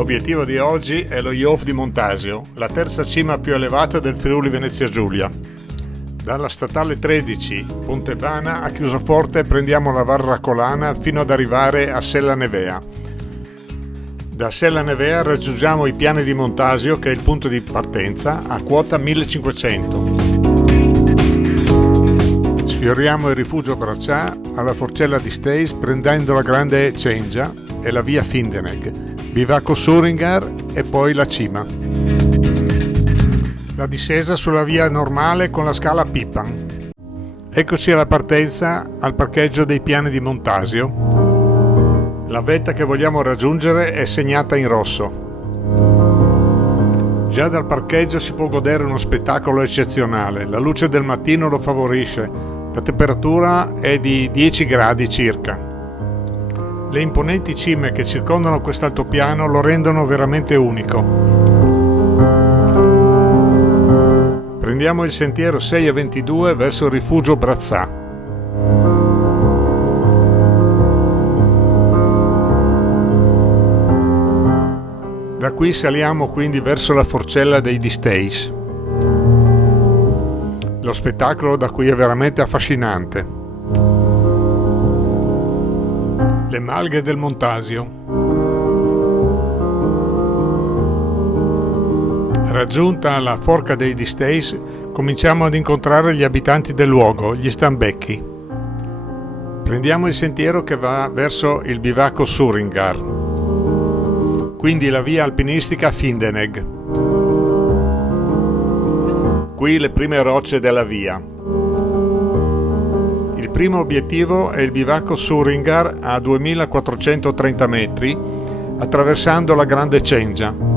L'obiettivo di oggi è lo IOF di Montasio, la terza cima più elevata del Friuli Venezia Giulia. Dalla statale 13, Ponte Vana, a Chiusoforte prendiamo la Valracolana fino ad arrivare a Sella Nevea. Da Sella Nevea raggiungiamo i piani di Montasio, che è il punto di partenza, a quota 1500. Sfioriamo il rifugio Braccià alla Forcella di Stays prendendo la grande Cengia e la via Findenegg, bivacco Suringar e poi la cima. La discesa sulla via normale con la scala Pipan. Eccoci alla partenza al parcheggio dei piani di Montasio. La vetta che vogliamo raggiungere è segnata in rosso. Già dal parcheggio si può godere uno spettacolo eccezionale, la luce del mattino lo favorisce, la temperatura è di 10 gradi circa. Le imponenti cime che circondano quest'altopiano lo rendono veramente unico. Prendiamo il sentiero 6 e 22 verso il rifugio Brazzà. Da qui saliamo quindi verso la Forcella dei Disteis. Lo spettacolo da qui è veramente affascinante. Le malghe del Montasio. Raggiunta la forca dei Disteis, cominciamo ad incontrare gli abitanti del luogo, gli Stambecchi. Prendiamo il sentiero che va verso il bivacco Suringar, quindi la via alpinistica Findenegg. Qui le prime rocce della via. Il primo obiettivo è il bivacco Suringar a 2430 metri, attraversando la grande Cengia.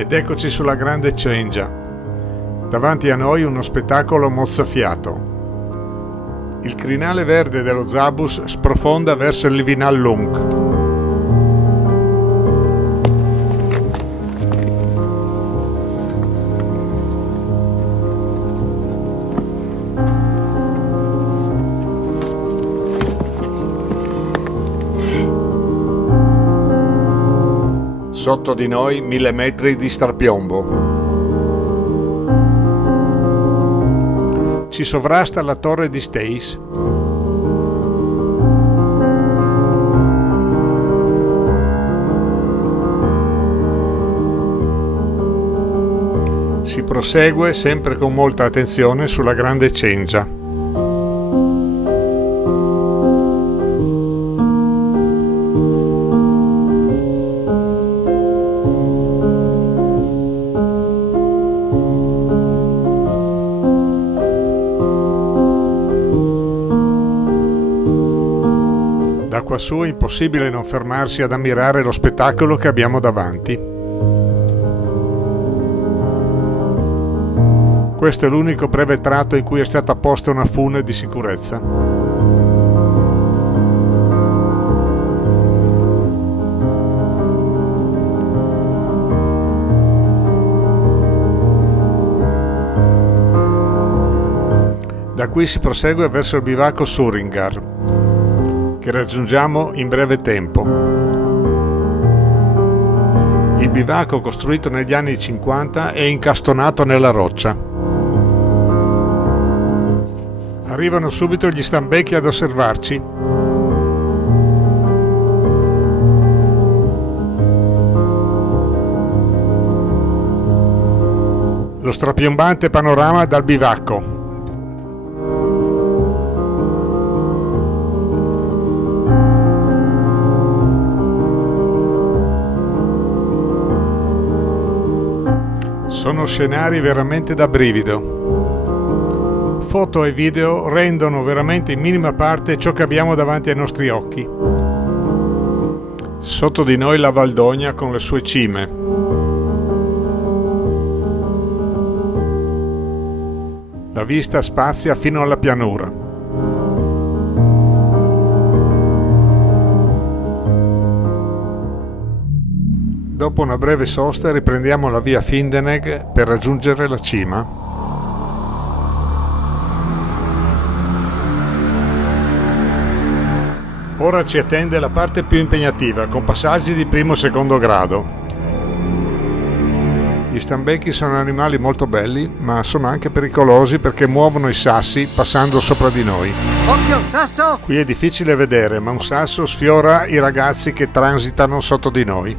Ed eccoci sulla grande Cengia. Davanti a noi uno spettacolo mozzafiato. Il crinale verde dello Zabus sprofonda verso il Livinal Lung. Sotto di noi 1000 metri di strapiombo. Ci sovrasta la torre di Stays. Si prosegue sempre con molta attenzione sulla grande Cengia. Da quassù è impossibile non fermarsi ad ammirare lo spettacolo che abbiamo davanti. Questo è l'unico breve tratto in cui è stata posta una fune di sicurezza. Da qui si prosegue verso il bivacco Suringar, che raggiungiamo in breve tempo. Il bivacco, costruito negli anni 50, è incastonato nella roccia. Arrivano subito gli Stambecchi ad osservarci. Lo strapiombante panorama dal bivacco. Sono scenari veramente da brivido. Foto e video rendono veramente in minima parte ciò che abbiamo davanti ai nostri occhi. Sotto di noi la Valdogna con le sue cime. La vista spazia fino alla pianura. Dopo una breve sosta riprendiamo la via Findenegg per raggiungere la cima. Ora ci attende la parte più impegnativa, con passaggi di primo e secondo grado. Gli stambecchi sono animali molto belli, ma sono anche pericolosi perché muovono i sassi passando sopra di noi. Occhio, sasso! Qui è difficile vedere, ma un sasso sfiora i ragazzi che transitano sotto di noi.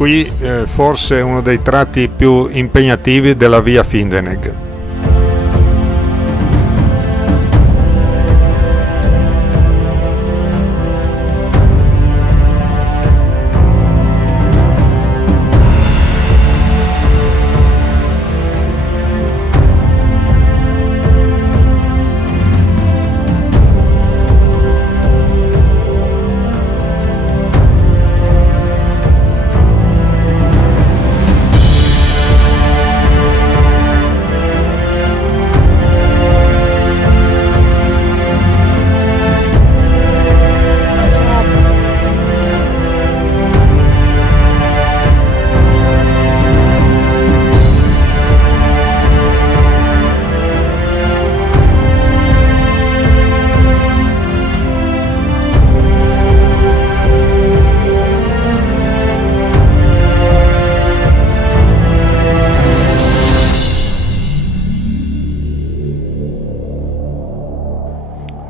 Qui forse uno dei tratti più impegnativi della via Findenegg.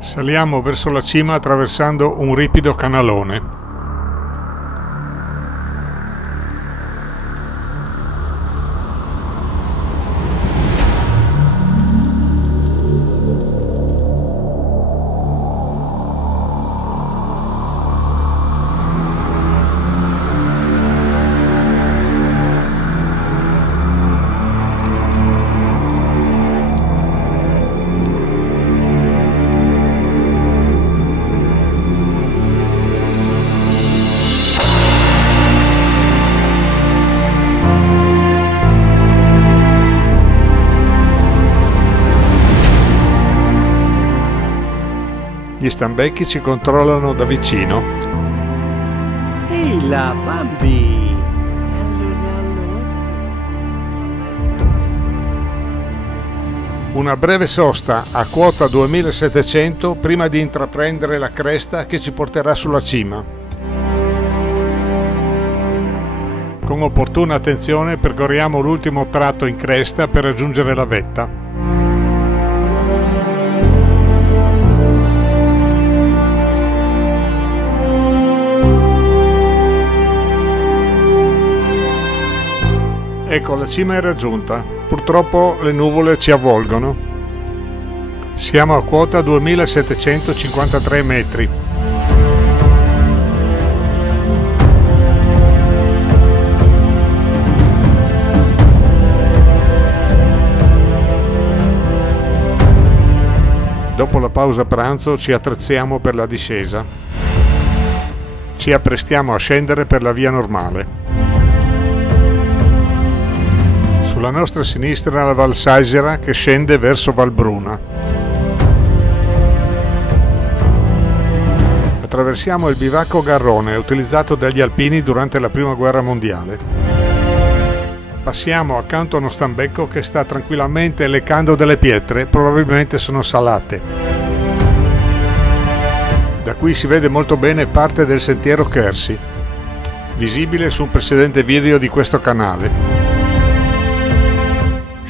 Saliamo verso la cima attraversando un ripido canalone. Gli stambecchi ci controllano da vicino. Ehi là, Bambi! Una breve sosta a quota 2700 prima di intraprendere la cresta che ci porterà sulla cima. Con opportuna attenzione percorriamo l'ultimo tratto in cresta per raggiungere la vetta. Ecco, la cima è raggiunta. Purtroppo le nuvole ci avvolgono. Siamo a quota 2753 metri. Dopo la pausa pranzo ci attrezziamo per la discesa. Ci apprestiamo a scendere per la via normale. Sulla nostra sinistra la Val Saisera che scende verso Valbruna. Attraversiamo il bivacco Garrone utilizzato dagli alpini durante la Prima Guerra Mondiale. Passiamo accanto a uno stambecco che sta tranquillamente leccando delle pietre, probabilmente sono salate. Da qui si vede molto bene parte del sentiero Kersi, visibile su un precedente video di questo canale.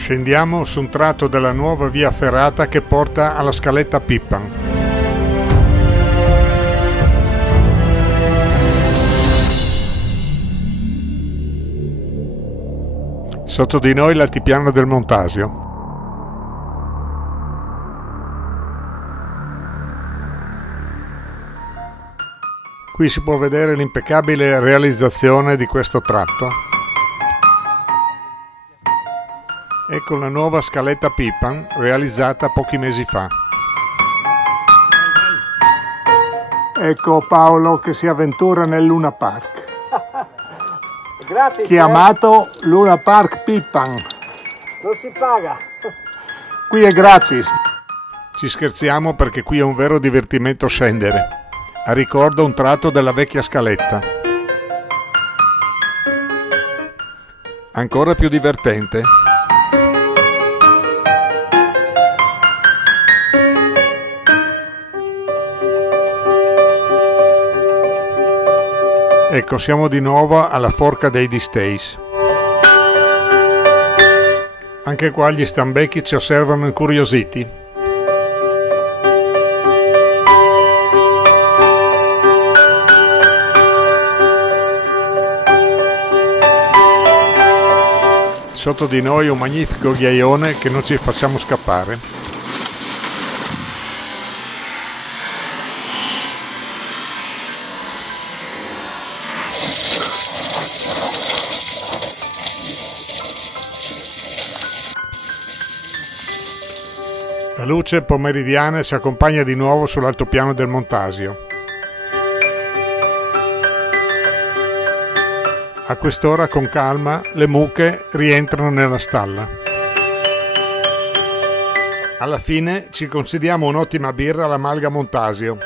Scendiamo su un tratto della nuova via ferrata che porta alla scaletta Pippan. Sotto di noi l'altipiano del Montasio. Qui si può vedere l'impeccabile realizzazione di questo tratto. Ecco la nuova scaletta Pippan realizzata pochi mesi fa. Ecco Paolo che si avventura nel Luna Park. Gratis, Chiamato Luna Park Pippan. Non si paga. Qui è gratis. Ci scherziamo perché qui è un vero divertimento scendere. A ricordo un tratto della vecchia scaletta. Ancora più divertente. Ecco, siamo di nuovo alla forca dei Distays. Anche qua gli stambecchi ci osservano incuriositi. Sotto di noi un magnifico ghiaione che non ci facciamo scappare. La luce pomeridiana si accompagna di nuovo sull'altopiano del Montasio. A quest'ora con calma le mucche rientrano nella stalla. Alla fine ci concediamo un'ottima birra alla Malga Montasio.